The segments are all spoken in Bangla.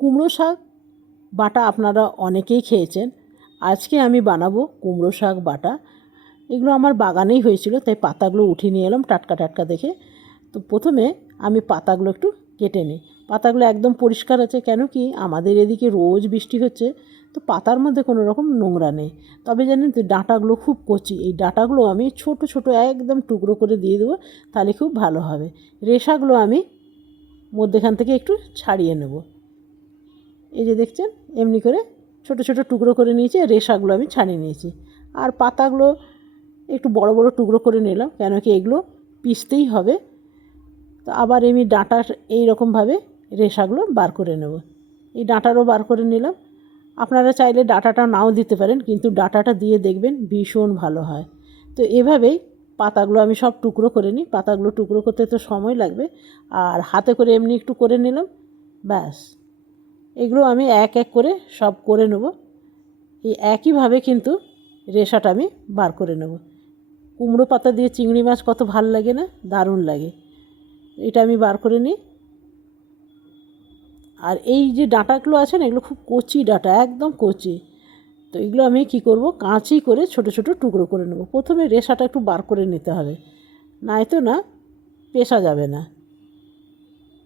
কুমড়ো শাক বাটা আপনারা অনেকেই খেয়েছেন। আজকে আমি বানাবো কুমড়ো শাক বাটা। এগুলো আমার বাগানেই হয়েছিল, তাই পাতাগুলো উঠিয়ে নিয়ে এলাম টাটকা টাটকা দেখে। তো প্রথমে আমি পাতাগুলো একটু কেটে নিই। পাতাগুলো একদম পরিষ্কার আছে, কেন কি আমাদের এদিকে রোজ বৃষ্টি হচ্ছে, তো পাতার মধ্যে কোনো রকম নোংরা নেই। তবে জানেন তো ডাঁটাগুলো খুব কচি, এই ডাঁটাগুলো আমি ছোট ছোট একদম টুকরো করে দিয়ে দেবো, তাহলে খুব ভালো হবে। রেশাগুলো আমি মধ্যেখান থেকে একটু ছাড়িয়ে নেব। এই যে দেখছেন, এমনি করে ছোট ছোট টুকরো করে নিয়েছি, রেশাগুলো আমি ছাড়িয়ে নিয়েছি। আর পাতাগুলো একটু বড় বড় টুকরো করে নিলাম, কেন কি এগুলো পিষতেই হবে। তো আবার আমি ডাঁটার এইরকমভাবে রেশাগুলো বার করে নেব। এই ডাঁটারও বার করে নিলাম। আপনারা চাইলে ডাঁটাটা নাও দিতে পারেন, কিন্তু ডাঁটাটা দিয়ে দেখবেন ভীষণ ভালো হয়। তো এভাবেই পাতাগুলো আমি সব টুকরো করে নিই। পাতাগুলো টুকরো করতে তো সময় লাগবে, আর হাতে করে এমনি একটু করে নিলাম, ব্যাস। এগুলো আমি এক এক করে সব করে নেব। এই একইভাবে কিন্তু রেশাটা আমি বার করে নেব। কুমড়ো পাতা দিয়ে চিংড়ি মাছ কত ভাল লাগে না, দারুণ লাগে। এটা আমি বার করে নিই। আর এই যে ডাঁটাগুলো আছে না, এগুলো খুব কচি ডাঁটা, একদম কচি। তো এগুলো আমি কি করব, কাঁচি করে ছোট ছোট টুকরো করে নেব। প্রথমে রেশাটা একটু বার করে নিতে হবে, নয়তো না পেশা যাবে না।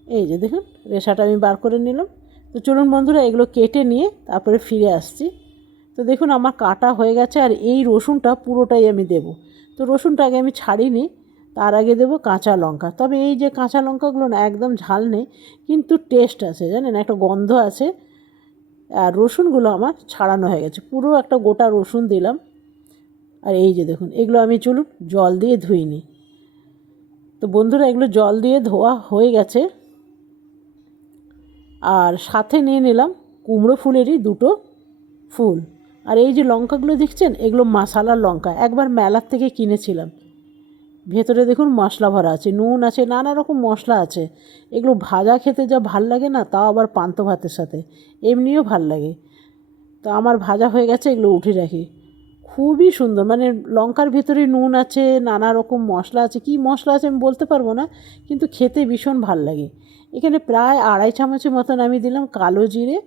এই যে দেখুন, রেশাটা আমি বার করে নিলাম। তো চলুন বন্ধুরা, এগুলো কেটে নিয়ে তারপরে ফিরে আসছি। তো দেখুন আমার কাটা হয়ে গেছে, আর এই রসুনটা পুরোটাই আমি দেব। তো রসুনটা আগে আমি ছাড়িনি, তার আগে দেব কাঁচা লঙ্কা। তবে এই যে কাঁচা লঙ্কাগুলো না একদম ঝাল নেই, কিন্তু টেস্ট আছে, জানেন, একটা গন্ধ আছে। আর রসুনগুলো আমার ছাড়ানো হয়ে গেছে, পুরো একটা গোটা রসুন দিলাম। আর এই যে দেখুন, এগুলো আমি চলুন জল দিয়ে ধুই নিই। তো বন্ধুরা, এগুলো জল দিয়ে ধোয়া হয়ে গেছে। আর সাথে নিয়ে নিলাম কুমড়ো ফুলেরই দুটো ফুল। আর এই যে লঙ্কাগুলো দেখছেন, এগুলো মশালার লঙ্কা, একবার মেলার থেকে কিনেছিলাম। ভেতরে দেখুন মশলা ভরা আছে, নুন আছে, নানা রকম মশলা আছে। এগুলো ভাজা খেতে যা ভাল লাগে না, তাও আবার পান্তা ভাতের সাথে, এমনিও ভাল লাগে। তো আমার ভাজা হয়ে গেছে, এগুলো উঠে রাখি। খুবই সুন্দর, মানে লঙ্কার ভেতরে নুন আছে, নানা রকম মশলা আছে, কী মশলা আছে আমি বলতে পারবো না, কিন্তু খেতে ভীষণ ভাল লাগে। এখানে প্রায় 2.5 চামচের মতন আমি দিলাম কালো জিরে।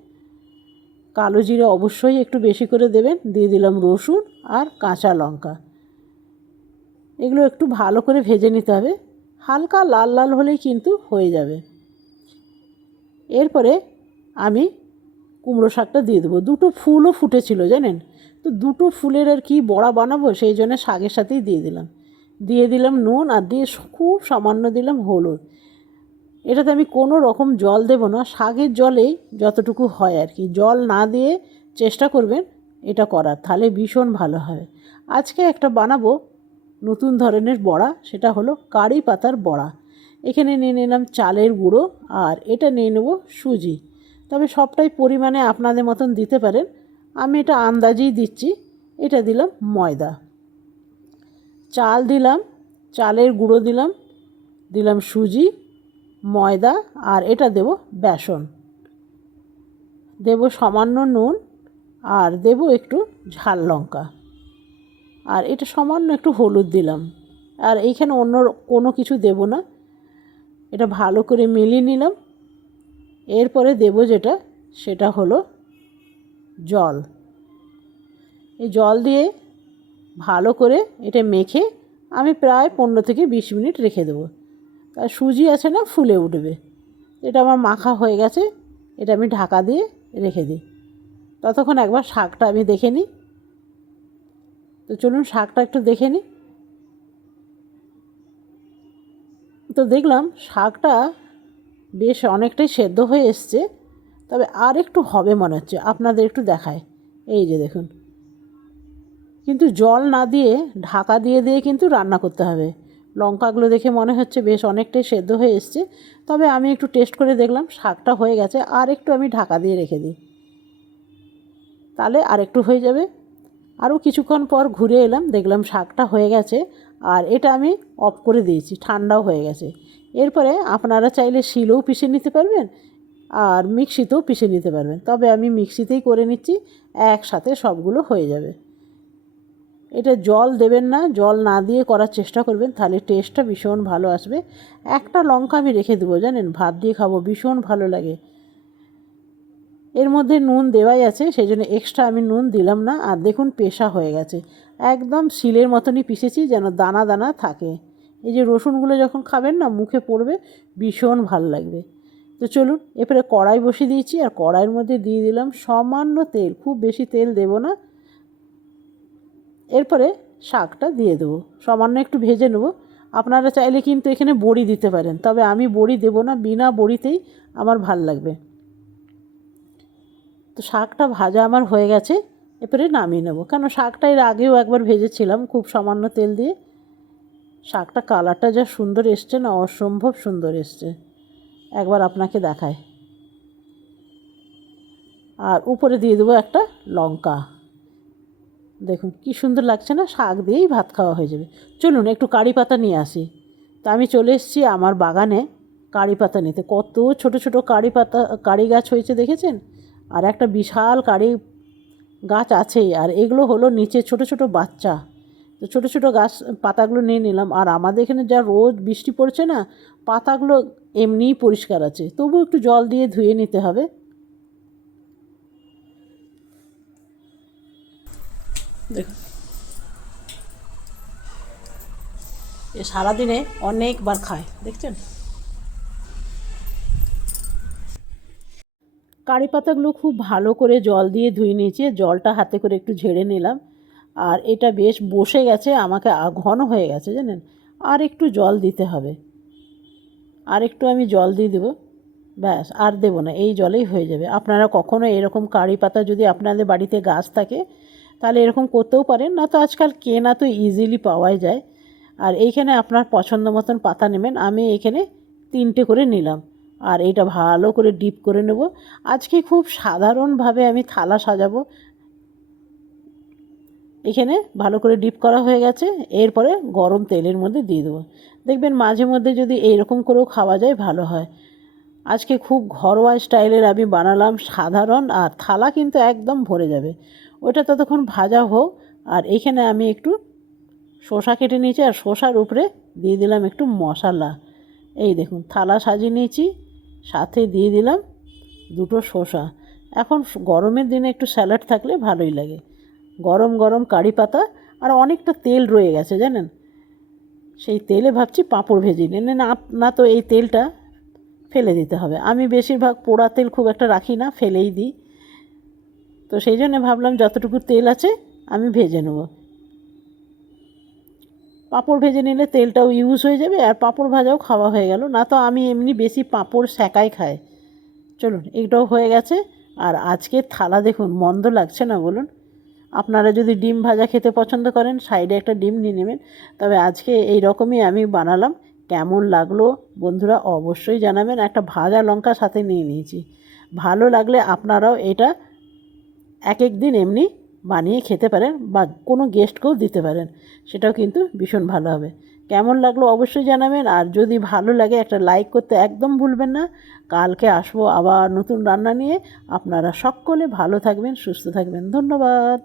কালো জিরে অবশ্যই একটু বেশি করে দেবেন। দিয়ে দিলাম রসুন আর কাঁচা লঙ্কা। এগুলো একটু ভালো করে ভেজে নিতে হবে, হালকা লাল লাল হলেই কিন্তু হয়ে যাবে। এরপরে আমি কুমড়ো শাকটা দিয়ে দেবো। দুটো ফুলও ফুটেছিল জানেন, তো দুটো ফুলের আর কি বড়া বানাবো, সেই জন্য শাকের সাথেই দিয়ে দিলাম। দিয়ে দিলাম নুন, আর দিয়ে খুব সামান্য দিলাম হলুদ। এটাতে আমি কোনো রকম জল দেব না, শাকের জলেই যতটুকু হয় আর কি, জল না দিয়ে চেষ্টা করবেন এটা করার, তাহলে ভীষণ ভালো হয়। আজকে একটা বানাবো নতুন ধরনের বড়া, সেটা হলো কারি পাতার বড়া। এখানে নিয়ে নিলাম চালের গুঁড়ো, আর এটা নিয়ে নেব সুজি। তবে সবটাই পরিমাণে আপনাদের মতন দিতে পারেন, আমি এটা আন্দাজেই দিচ্ছি। এটা দিলাম ময়দা, চাল দিলাম, চালের গুঁড়ো দিলাম, দিলাম সুজি, ময়দা, আর এটা দেব বেসন, দেব সামান্য নুন, আর দেব একটু ঝাল লঙ্কা, আর এটা সামান্য একটু হলুদ দিলাম। আর এইখানে অন্য কোনো কিছু দেব না। এটা ভালো করে মিলিয়ে নিলাম। এরপরে দেব যেটা, সেটা হলো জল। এই জল দিয়ে ভালো করে এটা মেখে আমি প্রায় 15 থেকে 20 মিনিট রেখে দেবো। আর সুজি আছে না, ফুলে উঠবে। এটা আমার মাখা হয়ে গেছে, এটা আমি ঢাকা দিয়ে রেখে দিই। ততক্ষণ একবার শাকটা আমি দেখে নিই। তো চলুন শাকটা একটু দেখে নিই। তো দেখলাম শাকটা বেশ অনেকটাই সেদ্ধ হয়ে এসছে, তবে আর একটু হবে মনে হচ্ছে, আপনাদের একটু দেখায়। এই যে দেখুন, কিন্তু জল না দিয়ে ঢাকা দিয়ে দিয়ে কিন্তু রান্না করতে হবে। লঙ্কাগুলো দেখে মনে হচ্ছে বেশ অনেকটাই সেদ্ধ হয়ে এসছে, তবে আমি একটু টেস্ট করে দেখলাম শাকটা হয়ে গেছে, আর একটু আমি ঢাকা দিয়ে রেখে দিই, তাহলে আর একটু হয়ে যাবে। আরও কিছুক্ষণ পর ঘুরে এলাম, দেখলাম শাকটা হয়ে গেছে, আর এটা আমি অফ করে দিয়েছি, ঠান্ডাও হয়ে গেছে। এরপরে আপনারা চাইলে শিলেও পিষে নিতে পারবেন, আর মিক্সিতেও পিষে নিতে পারবেন, তবে আমি মিক্সিতেই করে নিচ্ছি, একসাথে সবগুলো হয়ে যাবে। এটা জল দেবেন না, জল না দিয়ে করার চেষ্টা করবেন, তাহলে টেস্টটা ভীষণ ভালো আসবে। একটা লঙ্কা আমি রেখে দেবো, জানেন, ভাত দিয়ে খাবো, ভীষণ ভালো লাগে। এর মধ্যে নুন দেওয়াই আছে, সেই জন্য এক্সট্রা আমি নুন দিলাম না। আর দেখুন পেশা হয়ে গেছে, একদম শিলের মতনই পিষেছি, যেন দানা দানা থাকে। এই যে রসুনগুলো যখন খাবেন না, মুখে পড়বে, ভীষণ ভাল লাগবে। তো চলুন, এরপরে কড়াই বসিয়ে দিয়েছি, আর কড়াইয়ের মধ্যে দিয়ে দিলাম সামান্য তেল, খুব বেশি তেল দেব না। এরপরে শাকটা দিয়ে দেবো, সামান্য একটু ভেজে নেব। আপনারা চাইলে কিন্তু এখানে বড়ি দিতে পারেন, তবে আমি বড়ি দেব না, বিনা বড়িতেই আমার ভাল লাগবে। তো শাকটা ভাজা আমার হয়ে গেছে, এরপরে নামিয়ে নেব, কেন শাকটা এর আগেও একবার ভেজেছিলাম খুব সামান্য তেল দিয়ে। শাকটা কালারটা যা সুন্দর এসছে না, অসম্ভব সুন্দর এসছে, একবার আপনাকে দেখায়। আর উপরে দিয়ে দেবো একটা লঙ্কা, দেখুন কি সুন্দর লাগছে না, শাক দিয়েই ভাত খাওয়া হয়ে যাবে। চলুন একটু কারি পাতা নিয়ে আসি। তা আমি চলে এসেছি আমার বাগানে কারি পাতা নিতে। কত ছোট ছোট কারি পাতা, কারি গাছ হয়েছে দেখেছেন, আর একটা বিশাল কারি গাছ আছেই। আর এগুলো হলো নিচে ছোট ছোট বাচ্চা। তো ছোট ছোট গাছ পাতাগুলো নিয়ে নিলাম। আর আমাদের এখানে যা রোদ বৃষ্টি পড়ছে না, পাতাগুলো এমনিই পরিষ্কার আছে, তবু একটু জল দিয়ে ধুয়ে নিতে হবে। দেখুন, এ সারাদিনে অনেকবার খায়, দেখছেন। কারি পাতাগুলো খুব ভালো করে জল দিয়ে ধুয়ে নিয়েছি, জলটা হাতে করে একটু ঝেড়ে নিলাম। আর এটা বেশ বসে গেছে, আমাকে ঘন হয়ে গেছে জানেন, আর একটু জল দিতে হবে। আর একটু আমি জল দিয়ে দেবো, ব্যাস, আর দেবো না, এই জলেই হয়ে যাবে। আপনারা কখনো এরকম কারি পাতা যদি আপনাদের বাড়িতে গাছ থাকে, তাহলে এরকম করতেও পারেন, না তো আজকাল কেনা তো ইজিলি পাওয়াই যায়। আর এইখানে আপনার পছন্দ মতন পাতা নেবেন, আমি এখানে 3টে করে নিলাম। আর এটা ভালো করে ডিপ করে নেব। আজকে খুব সাধারণভাবে আমি থালা সাজাবো। এখানে ভালো করে ডিপ করা হয়ে গেছে, এরপরে গরম তেলের মধ্যে দিয়ে দেবো। দেখবেন মাঝে মধ্যে যদি এইরকম করেও খাওয়া যায়, ভালো হয়। আজকে খুব ঘরোয়া স্টাইলের আমি বানালাম, সাধারণ, আর থালা কিন্তু একদম ভরে যাবে। ওটা ততক্ষণ ভাজা হোক। আর এইখানে আমি একটু শসা কেটে নিয়েছি, আর শসার উপরে দিয়ে দিলাম একটু মশলা। এই দেখুন, থালা সাজিয়ে নিয়েছি, সাথে দিয়ে দিলাম 2টো শসা। এখন গরমের দিনে একটু স্যালাড থাকলে ভালোই লাগে। গরম গরম কারি পাতা, আর অনেকটা তেল রয়ে গেছে জানেন, সেই তেলে ভাবছি পাঁপড় ভেজে নিন। না না, তো এই তেলটা ফেলে দিতে হবে। আমি বেশিরভাগ পোড়া তেল খুব একটা রাখি না, ফেলেই দিই। তো সেই জন্য ভাবলাম যতটুকু তেল আছে আমি ভেজে নেব। পাঁপড় ভেজে নিলে তেলটাও ইউজ হয়ে যাবে, আর পাঁপড় ভাজাও খাওয়া হয়ে গেল। না তো আমি এমনি বেশি পাঁপড় সেকাই খাই। চলুন, এইটাও হয়ে গেছে। আর আজকের থালা দেখুন, মন্দ লাগছে না বলুন। আপনারা যদি ডিম ভাজা খেতে পছন্দ করেন, সাইডে একটা ডিম নিয়ে নেবেন। তবে আজকে এই রকমই আমি বানালাম। কেমন লাগলো বন্ধুরা অবশ্যই জানাবেন। একটা ভাজা লঙ্কা সাথে নিয়ে নিয়েছি। ভালো লাগলে আপনারাও এটা এক এক দিন এমনি বানিয়ে খেতে পারেন, বা কোনো গেস্টকেও দিতে পারেন, সেটাও কিন্তু ভীষণ ভালো হবে। কেমন লাগলো অবশ্যই জানাবেন। আর যদি ভালো লাগে একটা লাইক করতে একদম ভুলবেন না। কালকে আসবো আবার নতুন রান্না নিয়ে। আপনারা সকলে ভালো থাকবেন, সুস্থ থাকবেন। ধন্যবাদ।